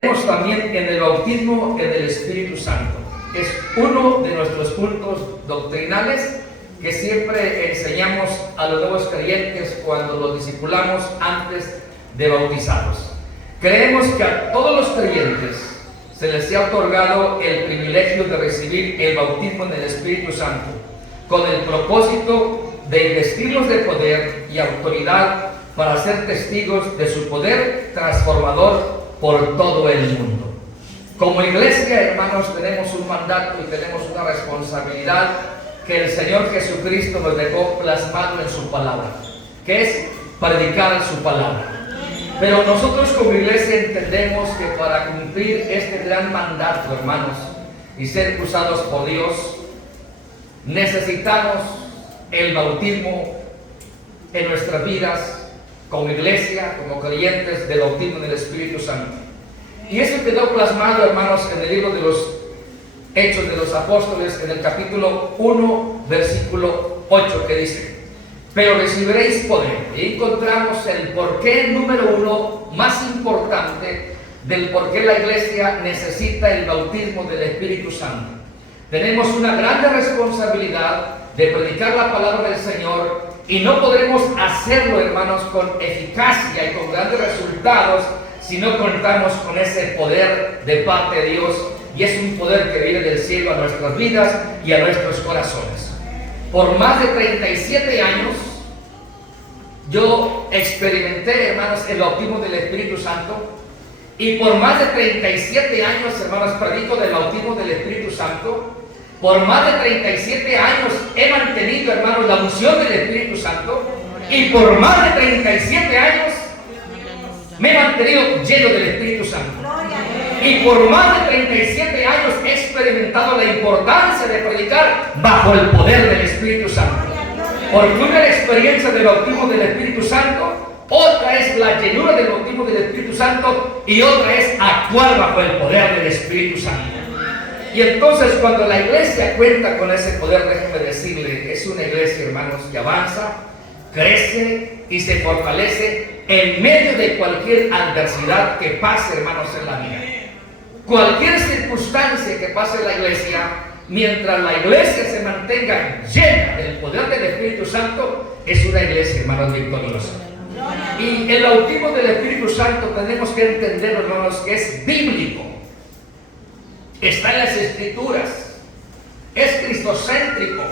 Tenemos también en el bautismo en el Espíritu Santo. Es uno de nuestros puntos doctrinales que siempre enseñamos a los nuevos creyentes cuando los discipulamos antes de bautizarlos. Creemos que a todos los creyentes se les ha otorgado el privilegio de recibir el bautismo en el Espíritu Santo, con el propósito de investirlos de poder y autoridad para ser testigos de su poder transformador por todo el mundo. Como iglesia, hermanos, tenemos un mandato y tenemos una responsabilidad que el Señor Jesucristo nos dejó plasmado en su palabra, que es predicar su palabra. Pero nosotros como iglesia entendemos que para cumplir este gran mandato, hermanos, y ser usados por Dios, necesitamos el bautismo en nuestras vidas como iglesia, como creyentes, del bautismo en el Espíritu Santo. Y eso quedó plasmado, hermanos, en el libro de los Hechos de los Apóstoles, en el capítulo 1, versículo 8, que dice: pero recibiréis poder. Y encontramos el porqué número uno más importante del por qué la iglesia necesita el bautismo del Espíritu Santo. Tenemos una grande responsabilidad de predicar la palabra del Señor, y no podremos hacerlo, hermanos, con eficacia y con grandes resultados si no contamos con ese poder de parte de Dios, y es un poder que viene del cielo a nuestras vidas y a nuestros corazones. Por más de 37 años yo experimenté, hermanos, el bautismo del Espíritu Santo, y por más de 37 años, hermanos, predico del bautismo del Espíritu Santo. Por más de 37 años he mantenido, hermanos, la unción del Espíritu Santo, y por más de 37 años me he mantenido lleno del Espíritu Santo. Y por más de 37 años he experimentado la importancia de predicar bajo el poder del Espíritu Santo. Porque una es la experiencia del bautismo del Espíritu Santo, otra es la llenura del bautismo del Espíritu Santo, y otra es actuar bajo el poder del Espíritu Santo. Y entonces, cuando la iglesia cuenta con ese poder, déjenme decirle, es una iglesia, hermanos, que avanza, crece y se fortalece en medio de cualquier adversidad que pase, hermanos, en la vida. Cualquier circunstancia que pase en la iglesia, mientras la iglesia se mantenga llena del poder del Espíritu Santo, es una iglesia, hermanos, victoriosa. Y el bautismo del Espíritu Santo tenemos que entender, hermanos, que es bíblico. Está en las Escrituras, es cristocéntrico.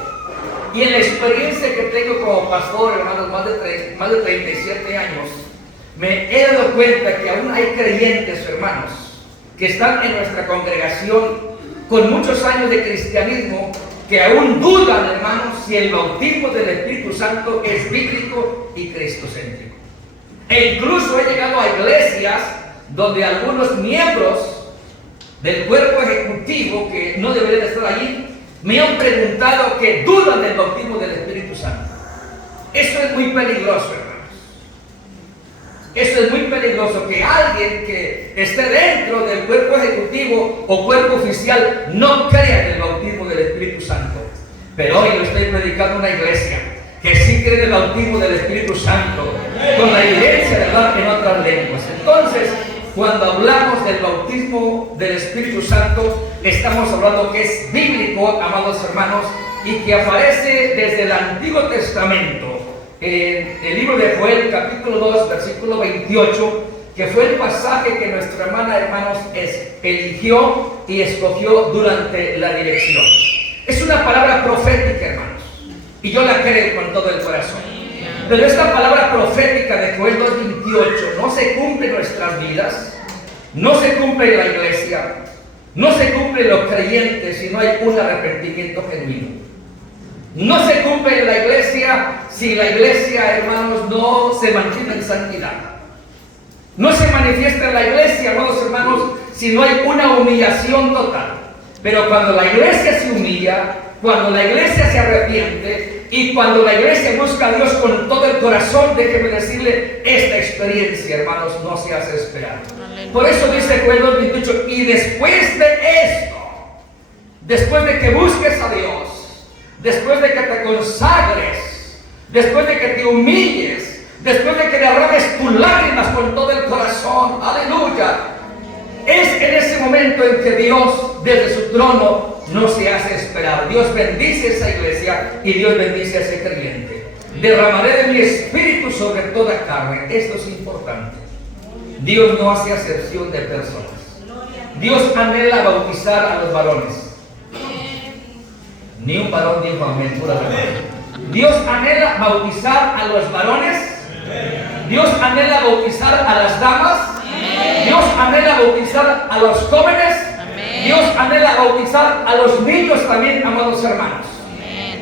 Y en la experiencia que tengo como pastor, hermanos, más de 37 años, me he dado cuenta que aún hay creyentes, hermanos, que están en nuestra congregación con muchos años de cristianismo, que aún dudan, hermanos, si el bautismo del Espíritu Santo es bíblico y cristocéntrico. E incluso he llegado a iglesias donde algunos miembros del cuerpo ejecutivo, que no deberían estar allí, me han preguntado que dudan del bautismo del Espíritu Santo. Eso es muy peligroso, hermanos. Eso es muy peligroso, que alguien que esté dentro del cuerpo ejecutivo o cuerpo oficial no crea en el bautismo del Espíritu Santo. Pero hoy lo estoy predicando una iglesia que sí cree en el bautismo del Espíritu Santo, con la evidencia de hablar en otras lenguas. Entonces, cuando hablamos del bautismo del Espíritu Santo, estamos hablando que es bíblico, amados hermanos, y que aparece desde el Antiguo Testamento. En el libro de Joel, capítulo 2, versículo 28, que fue el pasaje que nuestra hermana, hermanos, eligió y escogió durante la dirección. Es una palabra profética, hermanos, y yo la creo con todo el corazón. Pero esta palabra profética de Joel 2:28 no se cumple en nuestras vidas, no se cumple en la iglesia, no se cumple en los creyentes si no hay un arrepentimiento genuino. No se cumple en la iglesia si la iglesia, hermanos, no se mantiene en santidad. No se manifiesta en la iglesia, amados hermanos, si no hay una humillación total. Pero cuando la iglesia se humilla, cuando la iglesia se arrepiente, y cuando la iglesia busca a Dios con todo el corazón, déjeme decirle, esta experiencia, hermanos, no se hace esperar. Por eso dice Joel 2:28, y después de esto, después de que busques a Dios, después de que te consagres, después de que te humilles, después de que derrames tus lágrimas con todo el corazón, aleluya, es momento en que Dios desde su trono no se hace esperar. Dios bendice esa iglesia y Dios bendice a ese creyente. Derramaré de mi espíritu sobre toda carne. Esto es importante. Dios no hace acepción de personas. Dios anhela bautizar a los varones. Ni un varón dijo amén, pura verdad. Dios anhela bautizar a los varones. Dios anhela bautizar a las damas. Dios anhela bautizar a los jóvenes. Dios anhela bautizar a los niños también, amados hermanos.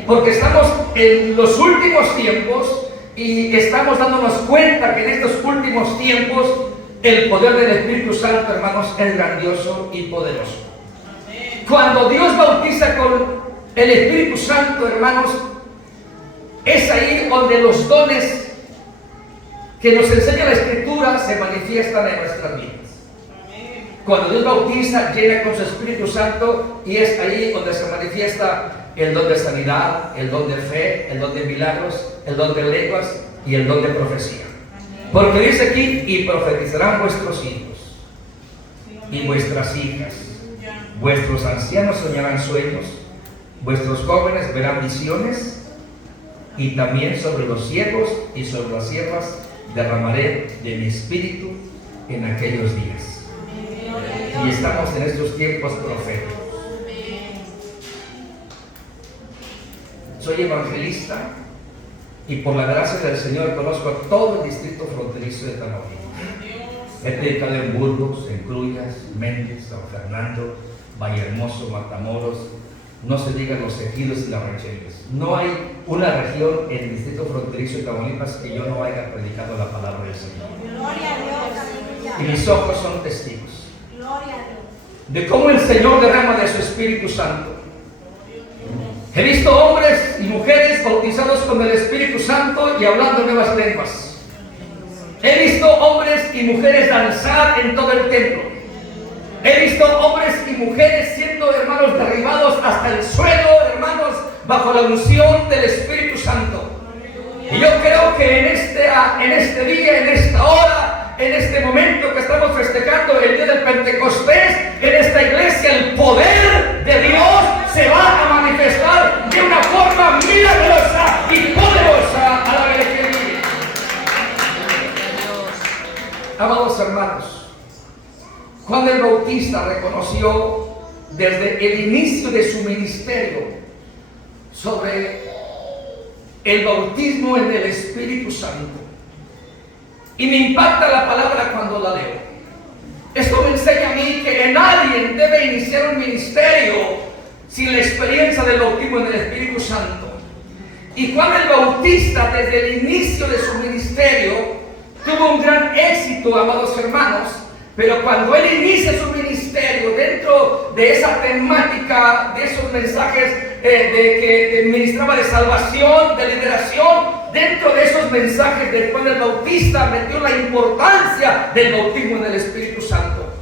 Porque estamos en los últimos tiempos y estamos dándonos cuenta que en estos últimos tiempos el poder del Espíritu Santo, hermanos, es grandioso y poderoso. Cuando Dios bautiza con el Espíritu Santo, hermanos, es ahí donde los dones que nos enseña la Escritura se manifiestan en nuestras vidas. Cuando Dios bautiza, llena con su Espíritu Santo, y es ahí donde se manifiesta el don de sanidad, el don de fe, el don de milagros, el don de lenguas y el don de profecía. Porque dice aquí: y profetizarán vuestros hijos y vuestras hijas, vuestros ancianos soñarán sueños, vuestros jóvenes verán visiones, y también sobre los siervos y sobre las siervas derramaré de mi espíritu en aquellos días. Y estamos en estos tiempos proféticos. Soy evangelista y por la gracia del Señor conozco a todo el distrito fronterizo de Tamaulipas. He predicado en Burgos, en Cruyas, Méndez, San Fernando, Vallehermoso, Matamoros, no se digan los Ejidos y las Rancherías. No hay una región en el distrito fronterizo de Tamaulipas que yo no haya predicado la palabra del Señor. Gloria a Dios, y mis ojos son testigos gloria a Dios, de cómo el Señor derrama de su Espíritu Santo. He visto hombres y mujeres bautizados con el Espíritu Santo y hablando nuevas lenguas. He visto hombres y mujeres danzar en todo el templo. He visto hombres y mujeres siendo, hermanos, derribados hasta el suelo, hermanos, bajo la unción del Espíritu Santo. Y yo creo que en este día, en esta hora, en este momento que estamos festejando el día del Pentecostés, en esta iglesia el poder de Dios se va a manifestar de una forma milagrosa y poderosa a la vez que vive. Amados hermanos, Juan el Bautista reconoció desde el inicio de su ministerio sobre el bautismo en el Espíritu Santo. Y me impacta la palabra cuando la leo. Esto me enseña a mí que nadie debe iniciar un ministerio sin la experiencia del bautismo en el Espíritu Santo. Y Juan el Bautista, desde el inicio de su ministerio, tuvo un gran éxito, amados hermanos. Pero cuando él inicia su ministerio dentro de esa temática, de esos mensajes que ministraba de salvación, de liberación, dentro de esos mensajes de Juan el Bautista metió la importancia del bautismo en el Espíritu Santo.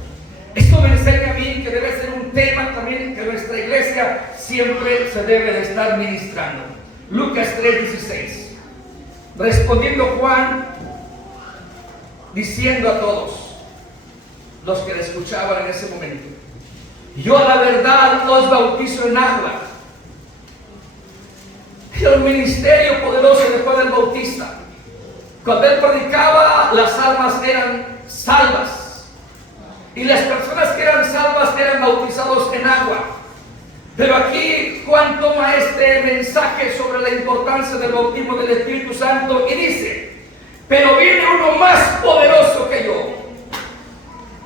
Esto me enseña a mí que debe ser un tema también que nuestra iglesia siempre se debe de estar ministrando. Lucas 3:16. Respondiendo Juan, diciendo a todos los que le escuchaban en ese momento: yo a la verdad os bautizo en agua. El ministerio poderoso de Juan el Bautista, cuando él predicaba, las almas eran salvas y las personas que eran salvas eran bautizados en agua. Pero aquí Juan toma este mensaje sobre la importancia del bautismo del Espíritu Santo y dice: pero viene uno más poderoso que yo,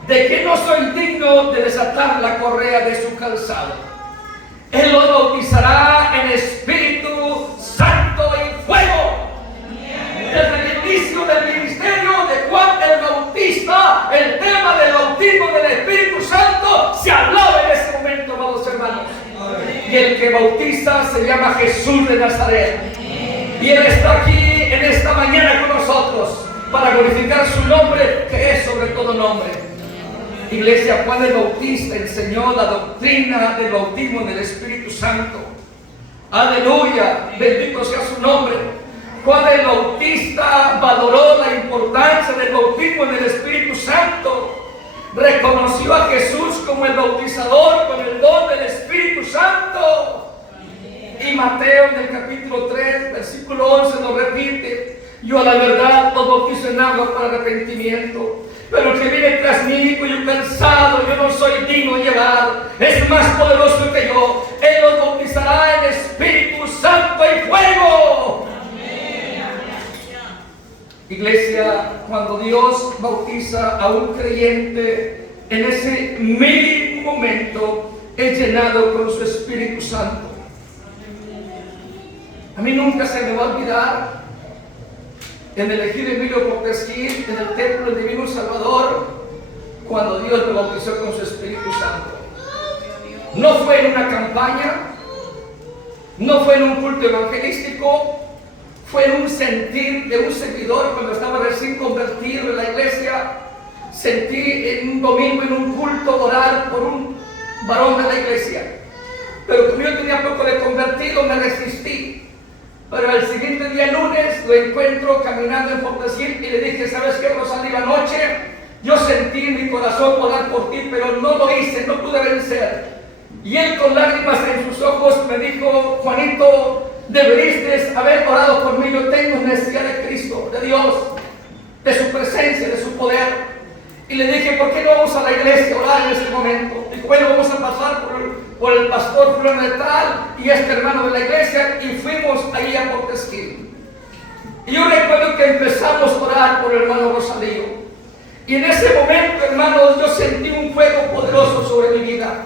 de que no soy digno de desatar la correa de su calzado. Él los bautizará en Espíritu Santo y fuego. Desde el inicio del ministerio de Juan el Bautista, el tema del bautismo del Espíritu Santo se hablaba en ese momento, amados hermanos. Y el que bautiza se llama Jesús de Nazaret. Y Él está aquí en esta mañana con nosotros para glorificar su nombre, que es sobre todo nombre. Iglesia, Juan el Bautista enseñó la doctrina del bautismo en el Espíritu Santo. Aleluya, bendito sea su nombre. Juan el Bautista valoró la importancia del bautismo en el Espíritu Santo. Reconoció a Jesús como el Mateo en el capítulo 3, versículo 11 lo repite: yo a la verdad os bautizo en agua para arrepentimiento, pero el que viene tras mí, cuyo cansado yo no soy digno de llevar, es más poderoso que yo. Él los bautizará en Espíritu Santo y fuego. Iglesia, cuando Dios bautiza a un creyente, en ese mínimo momento es llenado con su Espíritu Santo. A mí nunca se me va a olvidar en el ejido Emilio Portesquín, en el templo del Divino Salvador, cuando Dios me bautizó con su Espíritu Santo. No fue en una campaña, no fue en un culto evangelístico, fue en un sentir de un servidor cuando estaba recién convertido en la iglesia. Sentí en un domingo en un culto orar por un varón de la iglesia, pero como yo tenía poco de convertido, me resistí. Pero al siguiente día, lunes, lo encuentro caminando en Portesquín y le dije: ¿sabes qué, Rosalía? Anoche yo sentí en mi corazón orar por ti, pero no lo hice, no pude vencer. Y él, con lágrimas en sus ojos, me dijo: Juanito, deberías haber orado por mí. Yo tengo necesidad de Cristo, de Dios, de su presencia, de su poder. Y le dije: ¿por qué no vamos a la iglesia a orar en este momento? Dijo: bueno, vamos a pasar por el pastor fulano de tal y este hermano de la iglesia, y fuimos ahí a Portesquín. Y yo recuerdo que empezamos a orar por el hermano Rosalío, y en ese momento, hermanos, yo sentí un fuego poderoso sobre mi vida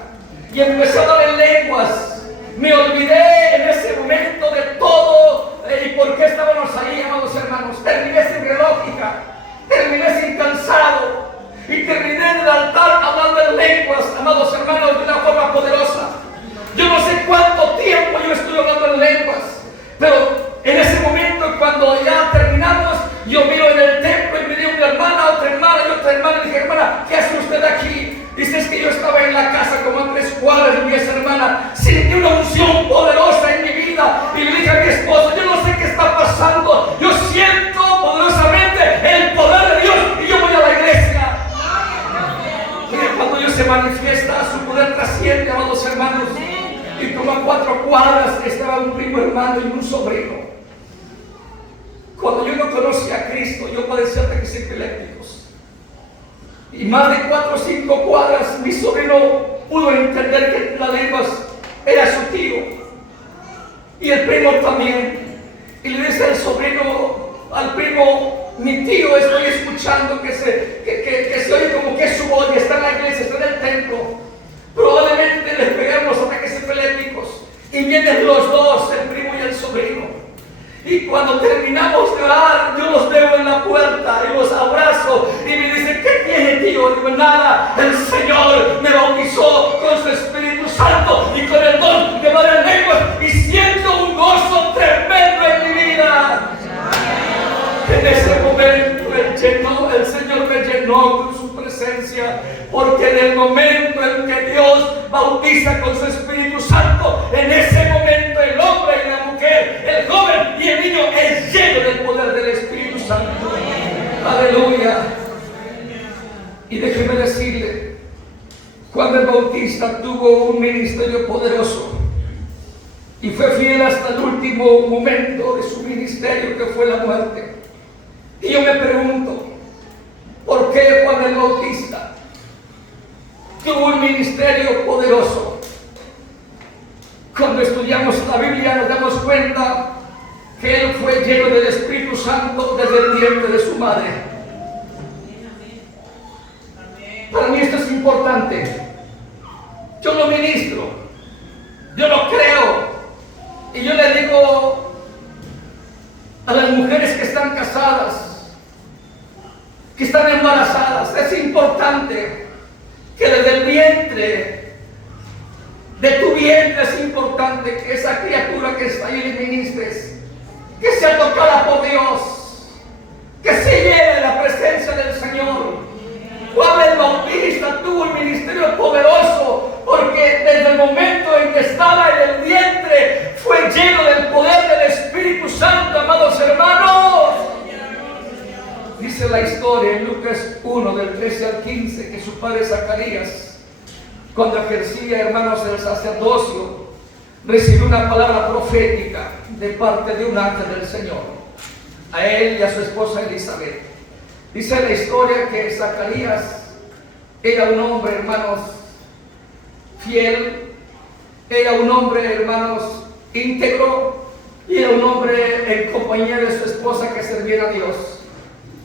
y empecé a hablar en lenguas. Me olvidé en ese momento de todo y por qué estábamos ahí, amados hermanos. Terminé sin reloj, hija, terminé sin cansado, y terminé en el altar hablando en lenguas, amados hermanos, de una forma poderosa. Yo no sé cuánto tiempo yo estoy hablando en lenguas, pero en ese momento, cuando ya terminamos, yo miro en el templo y me dio una hermana, otra hermana y otra hermana. Y dije: hermana, ¿qué hace usted aquí? Dice: es que yo estaba en la casa como a 3 cuadras de mi hermana, sentí una unción poderosa en mi vida, y le dije a mi esposo: yo no sé qué está pasando, yo siento poderosamente el poder de Dios y yo voy a la iglesia. Cuando Dios se manifiesta, su poder trasciende, amados hermanos. Y como a 4 cuadras estaba un primo hermano y un sobrino. Cuando yo no conocía a Cristo, yo padecía ataques epilépticos. Y más de 4 o 5 cuadras, mi sobrino pudo entender que las lenguas era su tío. Y el primo también. Y le dice al sobrino, al primo: mi tío, estoy escuchando que se oye como que es su voz, y está en la iglesia, está en el templo. Probablemente les peguemos ataques epilépticos. Y vienen los dos, el primo y el sobrino. Y cuando terminamos de orar, yo los veo en la puerta y los abrazo. Y me dicen: ¿qué tiene, tío? Digo: nada, el Señor me bautizó con su Espíritu Santo y con el don de hablar en lenguas, y siento un gozo tremendo en mi vida. En ese momento el Señor me llenó con su presencia, porque en el momento en que Dios bautiza con su Espíritu Santo, en ese momento el hombre y la mujer, el joven y el niño es lleno del poder del Espíritu Santo. Aleluya. Y déjeme decirle, Juan el Bautista tuvo un ministerio poderoso y fue fiel hasta el último momento de su ministerio, que fue la muerte. Y yo me pregunto, ¿por qué Juan el Bautista tuvo un ministerio poderoso? Cuando estudiamos la Biblia nos damos cuenta que él fue lleno del Espíritu Santo desde el vientre de su madre. Para mí esto es importante. Yo lo ministro, yo lo creo, y yo le digo a las mujeres que están casadas, que están embarazadas: es importante que desde el vientre, de tu vientre, es importante que esa criatura que está ahí le ministres, que sea tocada por Dios, que se lleve de la presencia del Señor. Juan el Bautista tuvo un ministerio poderoso, porque desde el momento en que estaba en el vientre fue lleno del poder del Espíritu Santo, amados hermanos. Dice la historia en Lucas 1, del 13 al 15, que su padre Zacarías, cuando ejercía, hermanos, el sacerdocio, recibió una palabra profética de parte de un ángel del Señor, a él y a su esposa Elizabeth. Dice la historia que Zacarías era un hombre, hermanos, fiel, era un hombre, hermanos, íntegro, y era un hombre en compañía de su esposa que servía a Dios.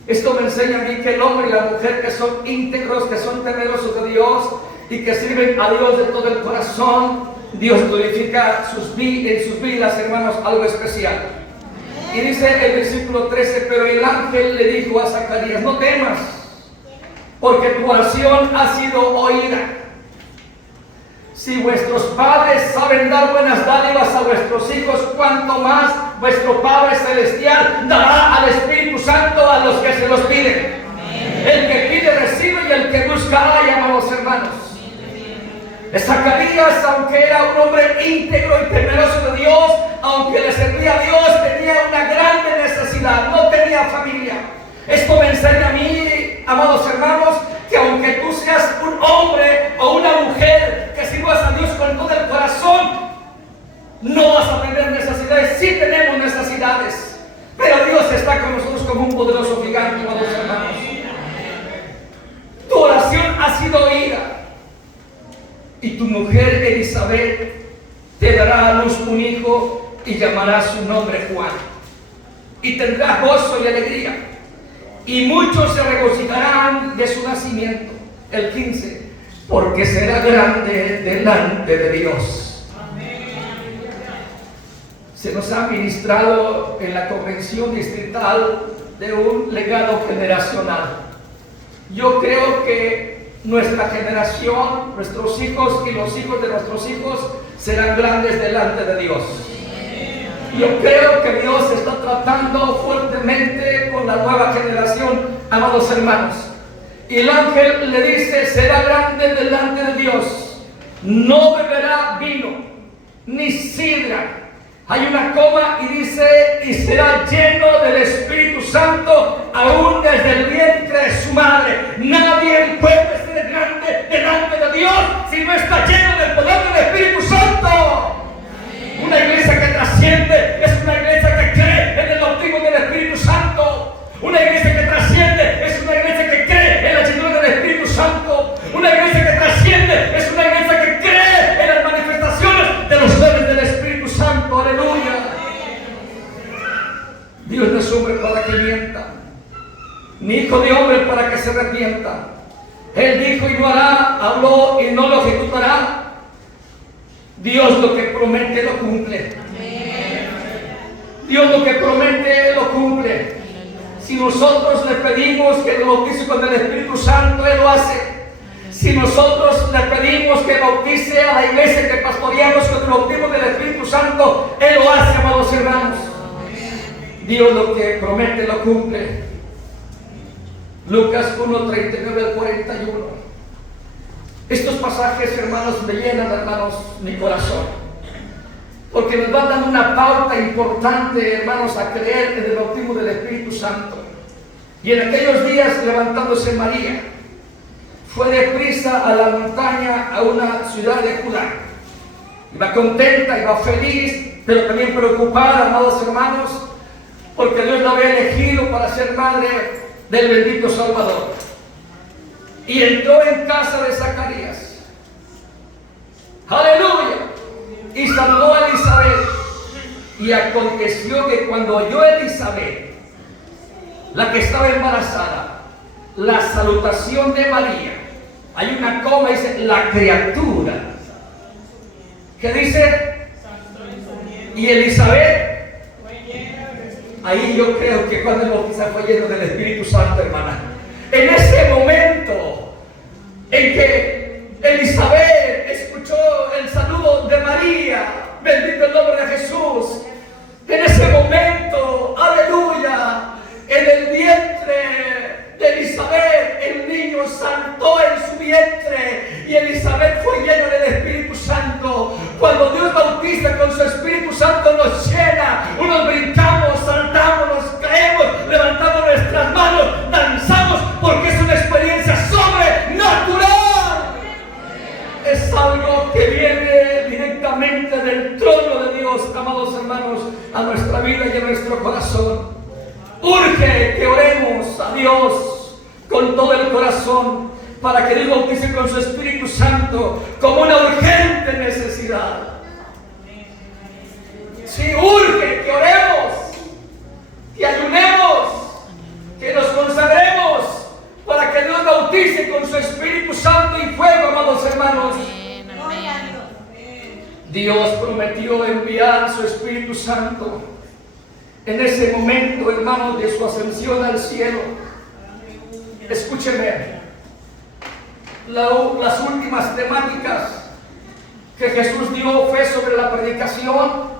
Esto me enseña a mí que el hombre y la mujer que son íntegros, que son temerosos de Dios y que sirven a Dios de todo el corazón, Dios glorifica en sus vidas, hermanos, algo especial. Y dice el versículo 13, pero el ángel le dijo a Zacarías, no temas, porque tu oración ha sido oída. Si vuestros padres saben dar buenas dádivas a vuestros hijos, cuanto más vuestro Padre Celestial dará al Espíritu Santo a los que se los piden. El que pide recibe y el que busca halla, amados hermanos. Zacarías, aunque era un hombre íntegro y temeroso de Dios, aunque le servía a Dios, tenía una grande necesidad, no tenía familia. Esto me enseña a mí, amados hermanos, que aunque tú seas un hombre o una mujer que sirvas a Dios con todo el corazón, no vas a tener necesidades. Sí tenemos necesidades, pero Dios está con nosotros como un poderoso gigante, amados hermanos. Tu oración ha sido oída, y tu mujer Elizabeth te dará a luz un hijo y llamará su nombre Juan, y tendrá gozo y alegría, y muchos se regocijarán de su nacimiento. El 15, porque será grande delante de Dios. Se nos ha ministrado en la convención distrital de un legado generacional. Yo creo que nuestra generación, nuestros hijos y los hijos de nuestros hijos serán grandes delante de Dios. Yo creo que Dios está tratando fuertemente con la nueva generación, amados hermanos. Y el ángel le dice, será grande delante de Dios, no beberá vino, ni sidra. Hay una coma y dice, y será lleno del Espíritu Santo, aún desde el vientre de su madre. Nadie puede ser grande delante de Dios si no está lleno del poder del Espíritu Santo. Una iglesia que trasciende es una iglesia que cree en el bautismo del Espíritu Santo. Una iglesia que trasciende es una iglesia que cree en la llenura del Espíritu Santo. Una iglesia que trasciende es una iglesia que cree en las manifestaciones de los dones del Espíritu Santo. Aleluya. Dios no es hombre para que mienta, ni hijo de hombre para que se arrepienta. Él dijo y no hará, habló y no lo ejecutará. Dios lo que promete lo cumple. Dios lo que promete lo cumple. Si nosotros le pedimos que nos bautice con el Espíritu Santo, Él lo hace. Si nosotros le pedimos que bautice a la iglesia que pastoreamos con el bautismo del Espíritu Santo, Él lo hace, amados hermanos. Dios lo que promete lo cumple. Lucas 1:39 al 41. Estos pasajes, hermanos, me llenan, hermanos, mi corazón, porque nos van dando una pauta importante, hermanos, a creer en el bautismo del Espíritu Santo. Y en aquellos días, levantándose María, fue deprisa a la montaña, a una ciudad de Judá. Iba contenta, iba feliz, pero también preocupada, amados hermanos, porque Dios la había elegido para ser madre del bendito Salvador. Y entró en casa de Zacarías. Aleluya. Y saludó a Elizabeth. Y aconteció que cuando oyó Elizabeth, la que estaba embarazada, la salutación de María, hay una coma, dice la criatura. ¿Qué dice? Y Elizabeth, ahí yo creo que cuando el bautizo fue lleno del Espíritu Santo, hermana. En ese momento en que Elizabeth escuchó el saludo de María, bendito el nombre de Jesús, en ese momento, aleluya, en el vientre de Elizabeth, el niño saltó en su vientre y Elizabeth fue llena del Espíritu Santo. Cuando Dios bautiza con su Espíritu Santo, nos llena, unos brincamos, saltamos, nos caemos, levantamos nuestras manos, danzamos, porque es una experiencia sobrenatural. Es algo que viene directamente directamente del trono de Dios, amados hermanos, a nuestra vida y a nuestro corazón. Urge que oremos a Dios con todo el corazón para que Dios bautice con su Espíritu Santo como una urgente necesidad. Sí, urge que oremos, que ayunemos, que nos consagremos para que Dios bautice con su Espíritu Santo y fuego, amados hermanos. Dios prometió enviar su Espíritu Santo en ese momento, hermanos, de su ascensión al cielo. Escúcheme, las últimas temáticas que Jesús dio fue sobre la predicación,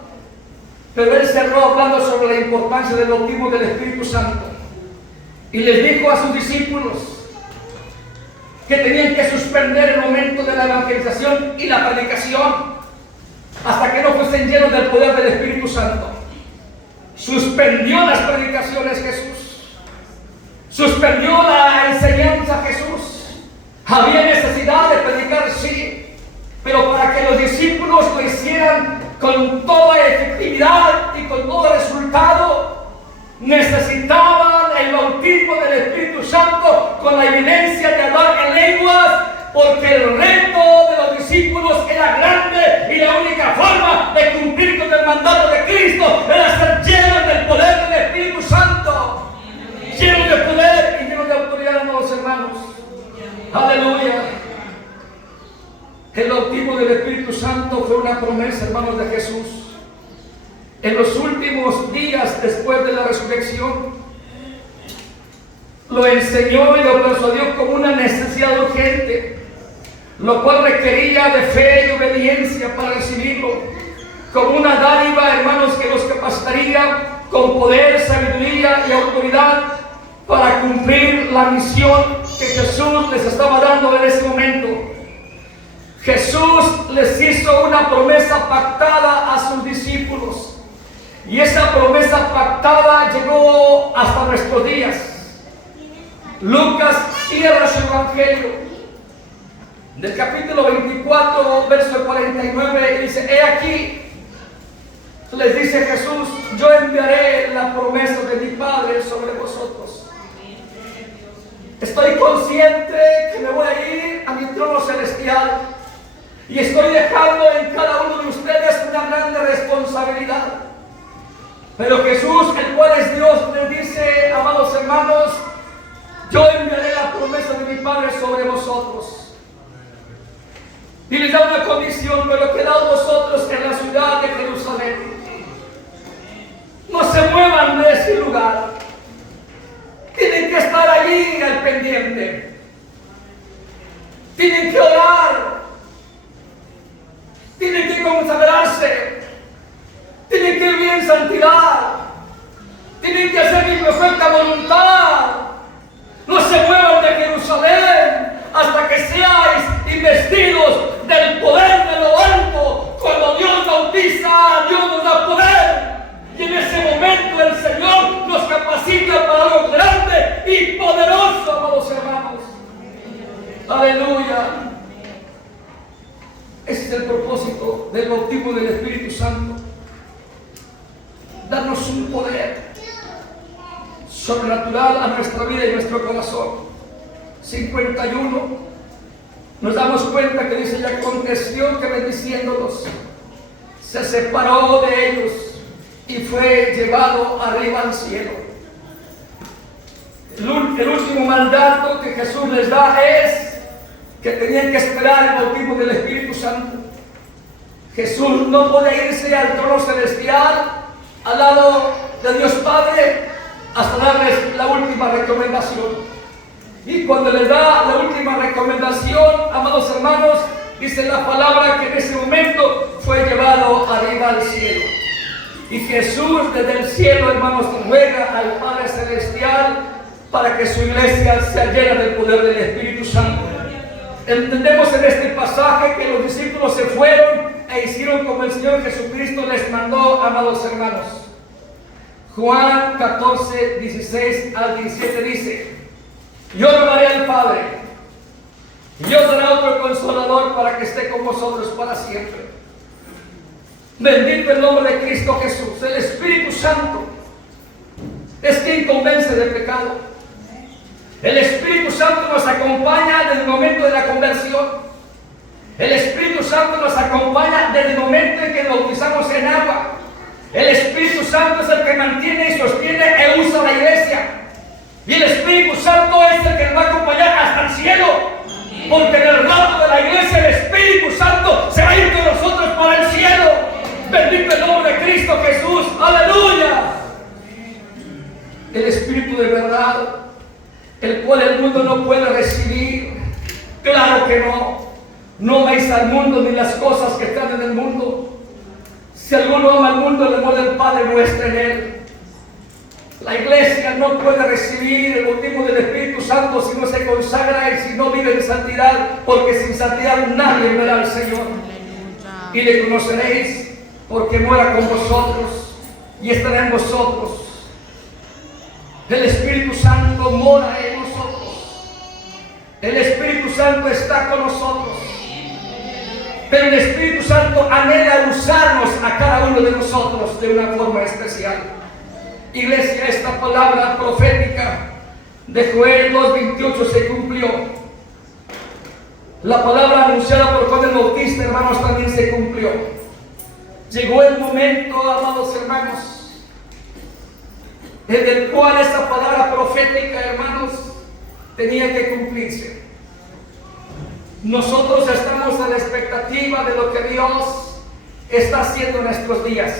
pero Él cerró hablando sobre la importancia del bautismo del Espíritu Santo. Y les dijo a sus discípulos que tenían que suspender el momento de la evangelización y la predicación hasta que no fuesen llenos del poder del Espíritu Santo. Suspendió las predicaciones Jesús. Suspendió la enseñanza Jesús. Había necesidad de predicar, sí, pero para que los discípulos lo hicieran con toda efectividad y con todo resultado, necesitaban el bautismo del Espíritu Santo con la evidencia de hablar en lenguas, porque el reto de los discípulos era grande y la única forma de cumplir con el mandato de Cristo era ser llenos del poder del Espíritu Santo, llenos de poder y llenos de autoridad, amados hermanos. Aleluya. El bautismo del Espíritu Santo fue una promesa, hermanos, de Jesús. En los últimos días después de la resurrección, lo enseñó y lo persuadió como una necesidad urgente, lo cual requería de fe y obediencia para recibirlo, como una dádiva, hermanos, que los capacitaría con poder, sabiduría y autoridad para cumplir la misión que Jesús les estaba dando en ese momento. Jesús les hizo una promesa pactada a sus discípulos. Y esa promesa pactada llegó hasta nuestros días. Lucas cierra su evangelio del capítulo 24, verso 49, y dice: he aquí, les dice Jesús, yo enviaré la promesa de mi Padre sobre vosotros. Estoy consciente que me voy a ir a mi trono celestial y estoy dejando en cada uno de ustedes una grande responsabilidad. Pero Jesús, el cual es Dios, les dice: amados hermanos, yo enviaré la promesa de mi Padre sobre vosotros. Y les da una condición: pero quedaos vosotros en la ciudad de Jerusalén. No se muevan de ese lugar. Tienen que estar allí al pendiente. Tienen que orar. Tienen que consagrarse. Tienen que vivir en santidad. Tienen que hacer mi perfecta voluntad. No se muevan de Jerusalén hasta que seáis investidos del poder de lo alto. Cuando Dios bautiza, Dios nos da poder. Y en ese momento el Señor nos capacita para algo grande y poderoso, amados hermanos. Aleluya. Ese es el propósito del bautismo del Espíritu Santo. Darnos un poder sobrenatural a nuestra vida y nuestro corazón. 51. Nos damos cuenta que dice: y aconteció que bendiciéndolos, se separó de ellos y fue llevado arriba al cielo. El último mandato que Jesús les da es que tenían que esperar el bautismo del Espíritu Santo. Jesús no puede irse al trono celestial al lado de Dios Padre hasta darles la última recomendación. Y cuando les da la última recomendación, amados hermanos, dice la palabra que en ese momento fue llevado arriba al cielo. Y Jesús desde el cielo, hermanos, ruega al Padre Celestial para que su iglesia sea llena del poder del Espíritu Santo. Entendemos en este pasaje que los discípulos se fueron e hicieron como el Señor Jesucristo les mandó, amados hermanos. Juan 14, 16 al 17 dice: yo rogaré al Padre y os dará otro consolador para que esté con vosotros para siempre, Bendito el nombre de Cristo Jesús. El Espíritu Santo es quien convence del pecado. El Espíritu Santo nos acompaña desde el momento de la conversión. El Espíritu Santo nos acompaña desde el momento en que nos bautizamos en agua. El Espíritu Santo es el que mantiene y sostiene e usa la iglesia. Y el Espíritu Santo es el que nos va a acompañar hasta el cielo. Porque en el rato de la iglesia el Espíritu Santo se va a ir con nosotros para el cielo. Bendito el nombre de Cristo Jesús. Aleluya. El Espíritu de verdad, el cual el mundo no puede recibir. Claro que no. No améis al mundo ni las cosas que están en el mundo. Si alguno ama al mundo, el amor del Padre no está en él. La iglesia no puede recibir el bautismo del Espíritu Santo si no se consagra y si no vive en santidad, porque sin santidad nadie verá al Señor. Y le conoceréis porque mora con vosotros y estará en vosotros. El Espíritu Santo mora en nosotros. El Espíritu Santo está con nosotros. Pero el Espíritu Santo anhela usarnos a cada uno de nosotros de una forma especial. Iglesia, esta palabra profética de Joel 2:28 se cumplió. La palabra anunciada por Juan el Bautista, hermanos, también se cumplió. Llegó el momento, amados hermanos, en el cual esa palabra profética, hermanos, tenía que cumplirse. Nosotros estamos a la expectativa de lo que Dios está haciendo en estos días.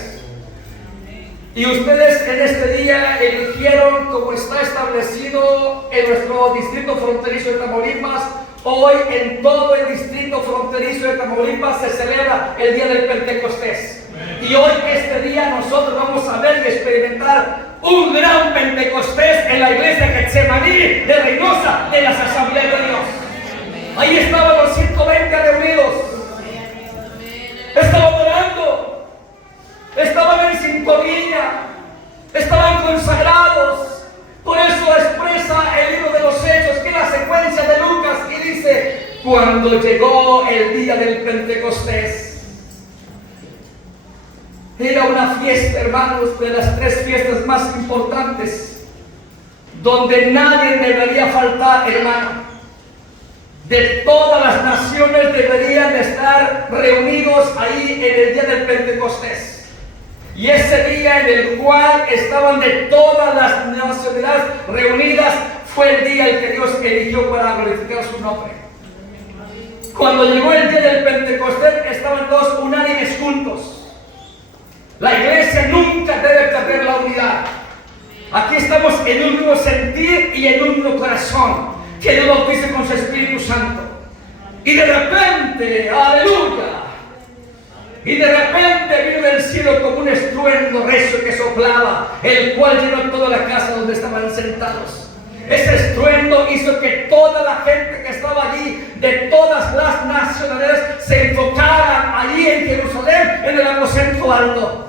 Y ustedes en este día eligieron, como está establecido en nuestro distrito fronterizo de Tamaulipas, hoy en todo el distrito fronterizo de Tamaulipas se celebra el día del Pentecostés. Y hoy, este día, nosotros vamos a ver y experimentar un gran Pentecostés en la iglesia Getsemaní de Reynosa, de las Asambleas de Dios. Ahí estaban los 120 reunidos. Estaban orando. Estaban en sintonía. Estaban consagrados. Por eso expresa el libro de los Hechos, que es la secuencia de Lucas, y dice: cuando llegó el día del Pentecostés. Era una fiesta, hermanos, de las 3 fiestas más importantes, donde nadie debería faltar, hermano. De todas las naciones deberían estar reunidos ahí en el día del Pentecostés. Y ese día en el cual estaban de todas las nacionalidades reunidas fue el día el que Dios eligió para glorificar su nombre. Cuando llegó el día del Pentecostés estaban todos unánimes juntos. La iglesia nunca debe perder la unidad. Aquí estamos en un mismo sentir y en un mismo corazón, que Dios bautice con su Espíritu Santo. Y de repente, aleluya, y de repente vino del cielo como un estruendo recio que soplaba, el cual llenó toda la casa donde estaban sentados. Ese estruendo hizo que toda la gente que estaba allí, de todas las nacionalidades, se enfocaran allí en Jerusalén, en el aposento alto.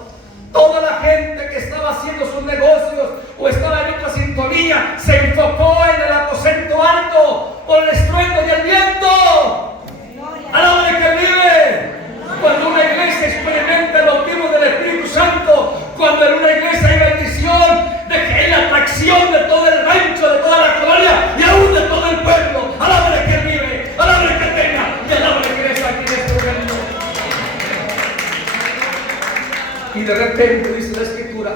Toda la gente que estaba haciendo sus negocios o estaba en otra sintonía se enfocó en el aposento alto por el estruendo y el viento. ¡Alaba el que vive! Cuando una iglesia experimenta el bautismo del Espíritu Santo, cuando en una iglesia hay bendición, de que hay la atracción de todo el rancho, de toda la colonia y aún de todo el pueblo. ¡Alaba el que vive! ¡Alaba el que tenga! Y alaba el que está aquí en este momento. Y de repente, dice la Escritura,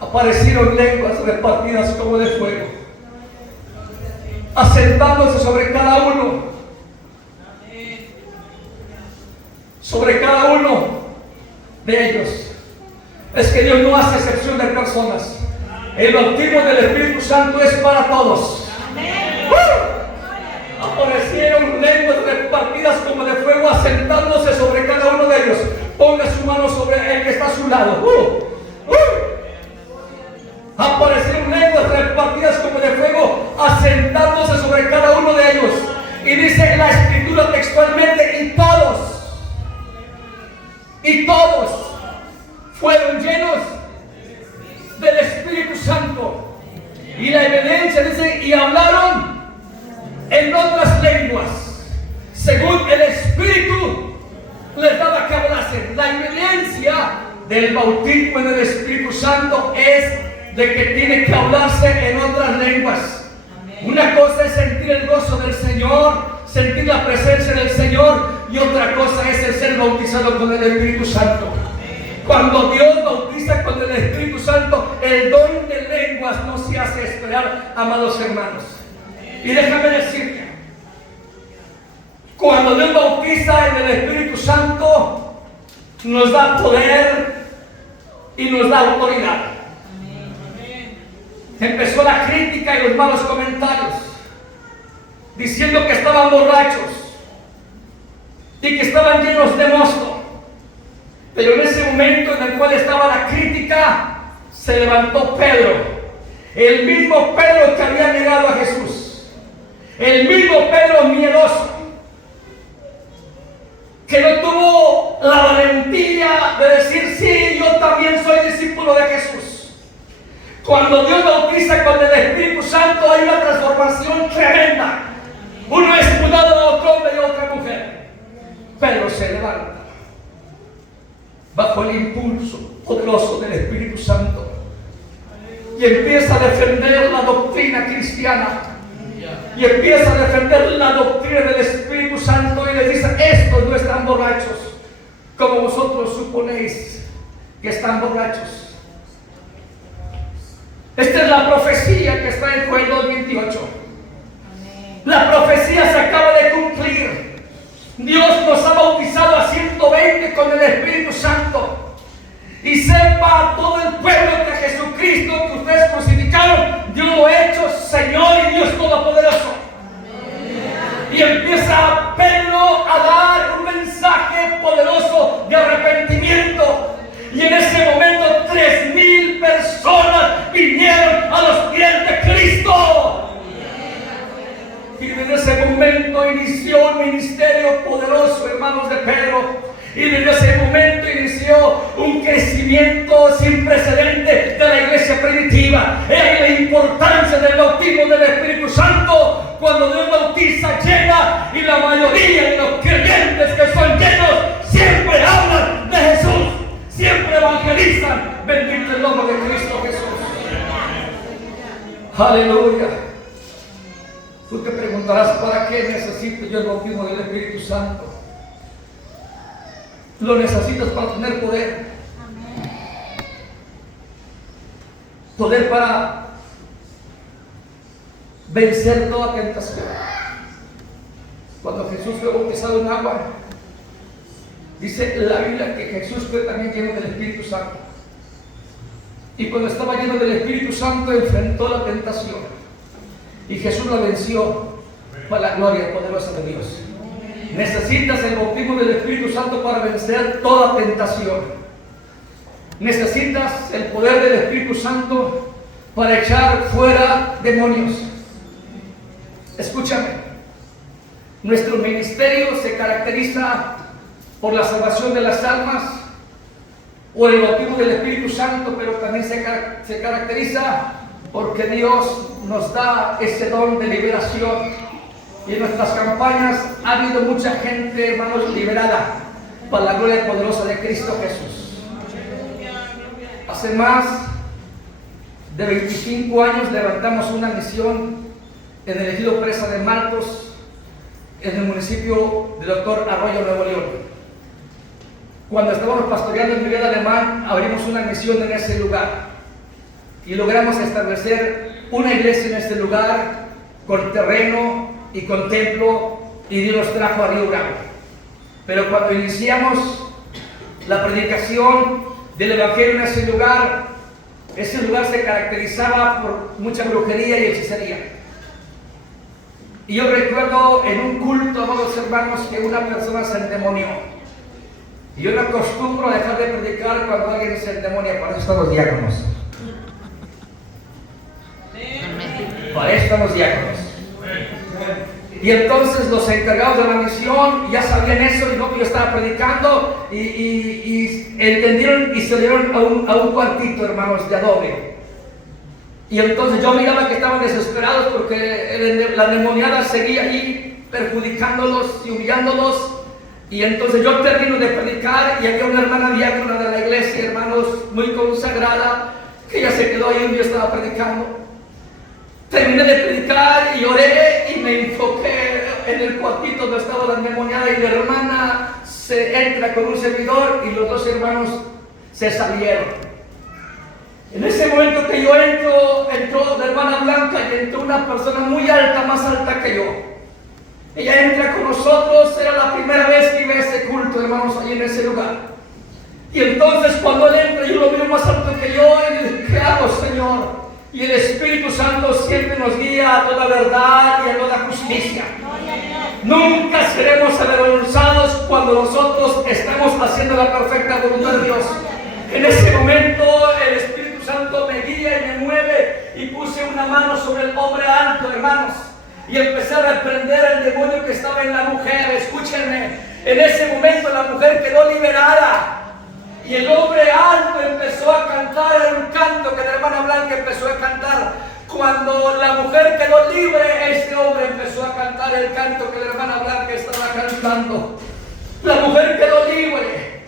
aparecieron lenguas repartidas como de fuego, asentándose sobre cada uno. Sobre cada uno de ellos. Es que Dios no hace excepción de personas. El bautismo del Espíritu Santo es para todos. Aparecieron lenguas repartidas como de fuego, asentándose sobre cada uno de ellos. Ponga su mano sobre el que está a su lado. Aparecieron lenguas repartidas como de fuego, asentándose sobre cada uno de ellos. Y dice la Escritura textualmente: y todos fueron llenos del Espíritu Santo. Y la evidencia dice: y hablaron en otras lenguas, según el Espíritu les daba que hablasen. La evidencia del bautismo en el Espíritu Santo es de que tiene que hablarse en otras lenguas. Una cosa es sentir el gozo del Señor, sentir la presencia del Señor, y otra cosa es el ser bautizado con el Espíritu Santo. Cuando Dios bautiza con el Espíritu Santo, el don de lenguas no se hace esperar, amados hermanos. Y déjame decirte, cuando Dios bautiza en el Espíritu Santo, nos da poder y nos da autoridad. Empezó la crítica y los malos comentarios, diciendo que estaban borrachos y que estaban llenos de mosto. Pero en ese momento en el cual estaba la crítica, se levantó Pedro, el mismo Pedro que había negado a Jesús, el mismo Pedro miedoso, que no tuvo la valentía de decir: sí, yo también soy discípulo de Jesús. Cuando Dios bautiza con el Espíritu Santo, hay una transformación tremenda. Uno es mudado a otro hombre y a otra mujer. Pedro se levanta bajo el impulso poderoso del Espíritu Santo y empieza a defender la doctrina cristiana, y empieza a defender la doctrina del Espíritu Santo, y le dice: estos no están borrachos como vosotros suponéis que están borrachos. Esta es la profecía que está en Joel 2:28. La profecía se acaba de cumplir. Dios nos ha bautizado a 120 con el Espíritu Santo. Y sepa todo el pueblo que Jesucristo que ustedes crucificaron, Dios lo ha hecho Señor y Dios Todopoderoso. Y empieza Pedro a dar un mensaje poderoso de arrepentimiento. Y en ese momento 3,000 personas vinieron a los pies de Cristo. Y desde ese momento inició un ministerio poderoso, hermanos, de Pedro. Y desde ese momento inició un crecimiento sin precedente de la iglesia primitiva. Es la importancia del bautismo del Espíritu Santo. Cuando Dios bautiza, llega, y la mayoría de los creyentes que son llenos siempre hablan de Jesús, siempre evangelizan. Bendito el nombre de Cristo Jesús. Aleluya. Tú te preguntarás: ¿para qué necesito yo el bautismo del Espíritu Santo? Lo necesitas para tener poder. Poder para vencer toda tentación. Cuando Jesús fue bautizado en agua, dice la Biblia que Jesús fue también lleno del Espíritu Santo. Y cuando estaba lleno del Espíritu Santo, enfrentó la tentación. Y Jesús la venció para la gloria poderosa de Dios. Necesitas el bautismo del Espíritu Santo para vencer toda tentación. Necesitas el poder del Espíritu Santo para echar fuera demonios. Escúchame. Nuestro ministerio se caracteriza por la salvación de las almas, o el bautismo del Espíritu Santo, pero también se caracteriza porque Dios nos da ese don de liberación. Y en nuestras campañas ha habido mucha gente, hermanos, liberada para la gloria poderosa de Cristo Jesús. Hace más de 25 años levantamos una misión en el ejido Presa de Marcos, en el municipio de Doctor Arroyo, Nuevo León. Cuando estábamos pastoreando en Miguel Alemán, abrimos una misión en ese lugar y logramos establecer una iglesia en este lugar con terreno y con templo, y Dios nos trajo a Río Bravo. Pero cuando iniciamos la predicación del Evangelio en ese lugar se caracterizaba por mucha brujería y hechicería. Y yo recuerdo en un culto, amados hermanos, que una persona se endemonió. Y yo no acostumbro a dejar de predicar cuando alguien se endemonia. Para eso están los diáconos. Para eso están los diáconos. Y entonces los encargados de la misión ya sabían eso, y no que yo estaba predicando, y entendieron y se dieron a un cuartito, hermanos, de adobe. Y entonces yo miraba que estaban desesperados porque la endemoniada seguía ahí perjudicándolos y humillándolos. Y entonces yo termino de predicar y había una hermana diácona de la iglesia, hermanos, muy consagrada, que ella se quedó ahí donde yo estaba predicando. Terminé de predicar y oré y me enfoqué en el cuartito donde estaba la endemoniada, y la hermana se entra con un servidor y los dos hermanos se salieron. En ese momento que yo entró la hermana Blanca y entró una persona muy alta, más alta que yo. Ella entra con nosotros, era la primera vez que iba a ese culto, hermanos, ahí en ese lugar. Y entonces cuando él entra, yo lo veo más alto que yo y le digo, ¿qué hago, Señor? Y el Espíritu Santo siempre nos guía a toda verdad y a toda justicia. Nunca seremos avergonzados cuando nosotros estamos haciendo la perfecta voluntad de Dios. En ese momento el Espíritu Santo me guía y me mueve y puse una mano sobre el hombre alto, hermanos, y empecé a reprender el demonio que estaba en la mujer. Escúchenme, en ese momento la mujer quedó liberada. Y el hombre alto empezó a cantar un canto que la hermana Blanca empezó a cantar. Cuando la mujer quedó libre, este hombre empezó a cantar el canto que la hermana Blanca estaba cantando. La mujer quedó libre.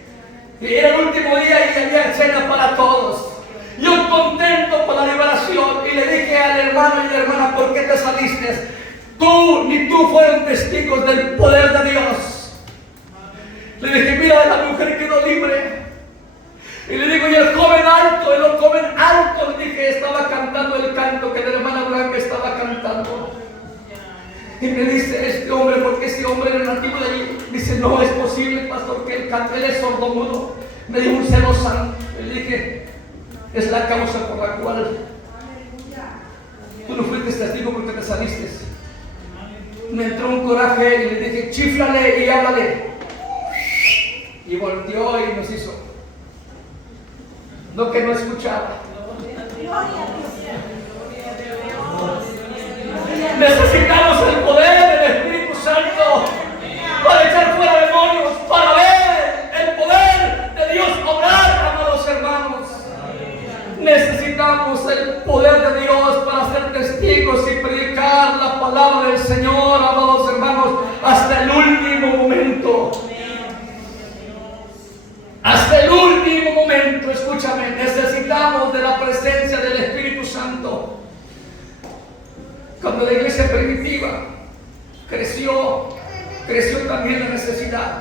Y era el último día y había cena para todos. Yo contento con la liberación, y le dije al hermano y a la hermana, ¿por qué te saliste? Tú ni tú fueron testigos del poder de Dios. Le dije, mira, la mujer quedó libre. Y le digo, y el joven alto, le dije, estaba cantando el canto que la hermana Blanca estaba cantando. Y me dice este hombre, porque este hombre era nativo de allí, dice, no es posible, pastor, que él es sordomudo. Me dio un celo santo. Le dije, es la causa por la cual tú no fuiste testigo porque te saliste. Me entró un coraje y le dije, chíflale y háblale. Y volteó y nos hizo lo que no escuchaba. Necesitamos el poder del Espíritu Santo para echar fuera demonios, para ver el poder de Dios obrar, amados hermanos. Necesitamos el poder de Dios para ser testigos y predicar la palabra del Señor, amados hermanos, hasta el último momento. Hasta el último momento, escúchame, necesitamos de la presencia del Espíritu Santo. Cuando la iglesia primitiva creció también la necesidad.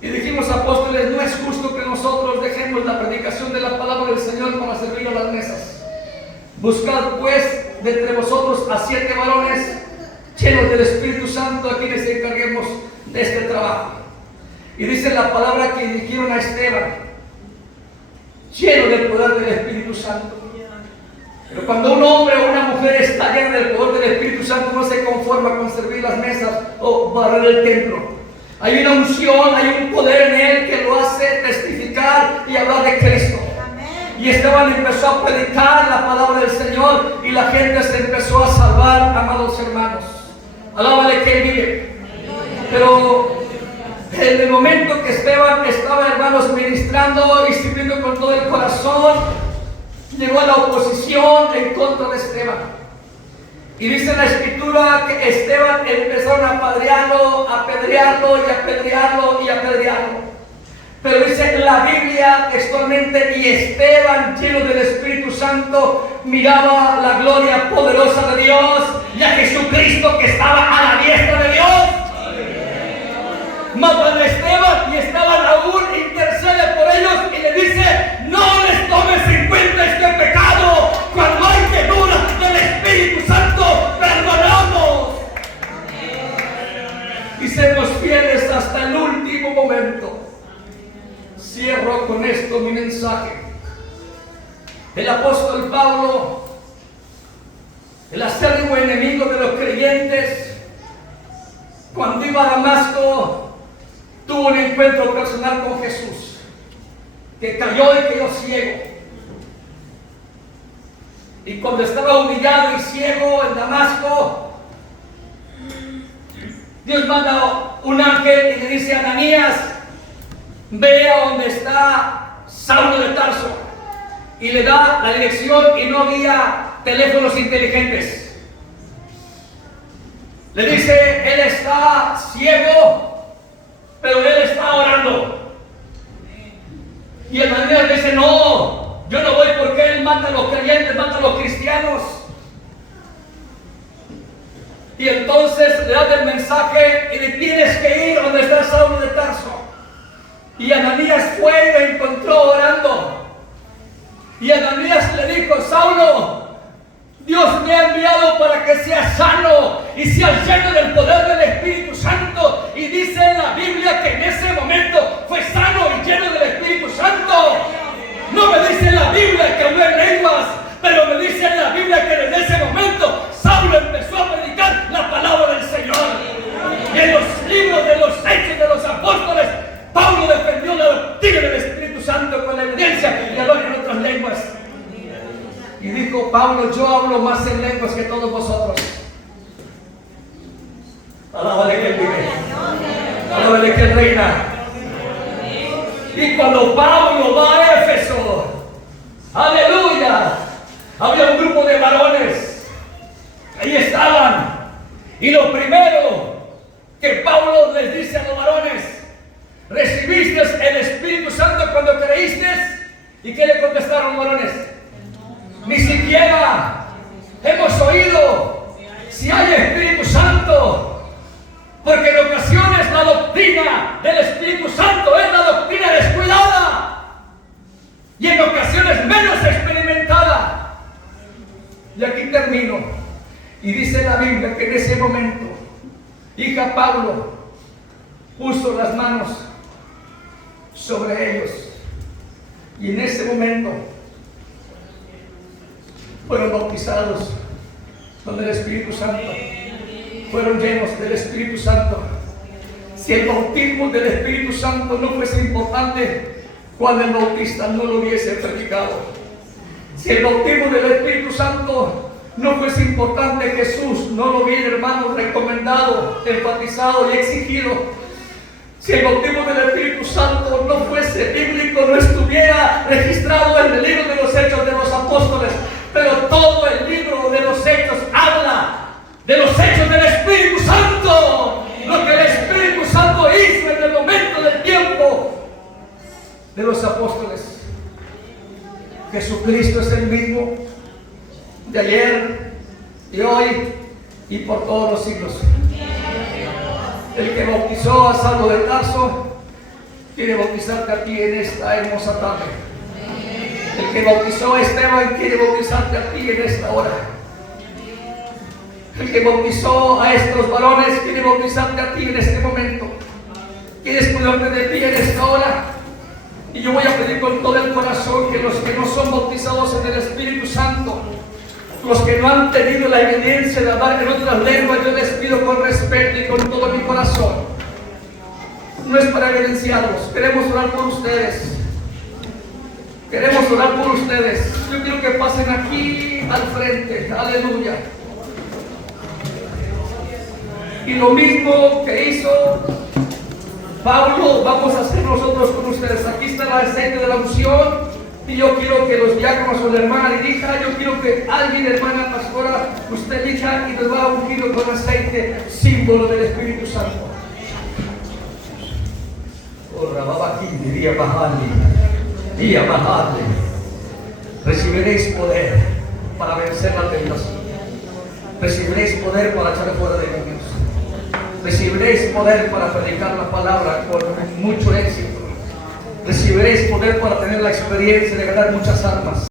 Y dijimos, apóstoles, no es justo que nosotros dejemos la predicación de la palabra del Señor para servir a las mesas. Buscad pues de entre vosotros a 7 varones llenos del Espíritu Santo, a quienes encarguemos de este trabajo. Y dice la palabra que dirigieron a Esteban, lleno del poder del Espíritu Santo. Pero cuando un hombre o una mujer está llena del poder del Espíritu Santo, no se conforma con servir las mesas o barrer el templo. Hay una unción, hay un poder en él que lo hace testificar y hablar de Cristo. Y Esteban empezó a predicar la palabra del Señor y la gente se empezó a salvar, amados hermanos. Alábale que él vive. Pero en el momento que Esteban estaba, hermanos, ministrando y sirviendo con todo el corazón, llegó a la oposición en contra de Esteban. Y dice la escritura que Esteban empezaron a apedrearlo y apedrearlo. Pero dice la Biblia textualmente, y Esteban, lleno del Espíritu Santo, miraba la gloria poderosa de Dios y a Jesucristo que estaba a la diestra de Dios. Matan a Esteban y Esteban aún intercede por ellos y le dice, no les tomes en cuenta este pecado. Cuando hay llenura del Espíritu Santo, perdonamos. Y seremos fieles hasta el último momento. Cierro con esto mi mensaje. El apóstol Pablo, el acérrimo enemigo de los creyentes, cuando iba a Damasco, tuvo un encuentro personal con Jesús, que cayó y quedó ciego. Y cuando estaba humillado y ciego en Damasco, Dios manda un ángel y le dice a Ananías, ve a donde está Saulo de Tarso, y le da la dirección, y no había teléfonos inteligentes. Le dice, él está ciego Y Ananías dice, no, yo no voy porque él mata a los creyentes, mata a los cristianos. Y entonces le da el mensaje y le tienes que ir donde está Saulo de Tarso. Y Ananías fue y lo encontró orando. Y Ananías le dijo, Saulo, Dios me ha enviado para que seas sano y seas lleno del poder del Espíritu Santo. Y dice en la Biblia que en ese momento fue sano y lleno del Espíritu Santo. No me dice en la Biblia que habló en lenguas, pero me dice en la Biblia que desde ese momento Saulo empezó a predicar la palabra del Señor. Y en los libros de los Hechos de los Apóstoles, Pablo defendió la doctrina del Espíritu Santo con la evidencia y habló en otras lenguas. Y dijo Pablo, yo hablo más en lenguas que todos vosotros. Alábale que él vive. Alábale que él reina. Y cuando Pablo va a Éfeso, aleluya, había un grupo de varones. Ahí estaban. Y lo primero que Pablo les dice a los varones, ¿recibiste el Espíritu Santo cuando creíste? ¿Y qué le contestaron los varones? Ni siquiera hemos oído si hay Espíritu Santo. Porque en ocasiones la doctrina del Espíritu Santo es la doctrina descuidada. Y en ocasiones menos experimentada. Y aquí termino. Y dice la Biblia que en ese momento, hija Pablo puso las manos sobre ellos. Y en ese momento fueron bautizados con el Espíritu Santo, fueron llenos del Espíritu Santo. Si el bautismo del Espíritu Santo no fuese importante, Juan el Bautista no lo hubiese predicado. Si el bautismo del Espíritu Santo no fuese importante, Jesús no lo hubiera, hermanos, recomendado, enfatizado y exigido. Si el bautismo del Espíritu Santo no fuese bíblico, no estuviera registrado en el libro de los Hechos de los Apóstoles. Pero todo el libro de los Hechos habla de los hechos del Espíritu Santo. Lo que el Espíritu Santo hizo en el momento del tiempo de los apóstoles. Jesucristo es el mismo de ayer y hoy y por todos los siglos. El que bautizó a Saulo de Tarso quiere bautizarte a ti en esta hermosa tarde. El que bautizó a Esteban quiere bautizarte a ti en esta hora. El que bautizó a estos varones quiere bautizarte a ti en este momento. ¿Quieres ponerte de pie en esta hora? Y yo voy a pedir con todo el corazón que los que no son bautizados en el Espíritu Santo, los que no han tenido la evidencia de hablar en otras lenguas, yo les pido con respeto y con todo mi corazón. No es para evidenciarlos, queremos orar por ustedes. Queremos orar por ustedes. Yo quiero que pasen aquí al frente. Aleluya. Y lo mismo que hizo Pablo, vamos a hacer nosotros con ustedes. Aquí está el aceite de la unción. Y yo quiero que los diáconos o la hermana dirija. Yo quiero que alguien, hermana pastora, usted elija y nos va a ungir con aceite, símbolo del Espíritu Santo. Día bajadle. Recibiréis poder para vencer la tentación. Recibiréis poder para echar fuera demonios. Recibiréis poder para predicar la palabra con mucho éxito. Recibiréis poder para tener la experiencia de ganar muchas almas.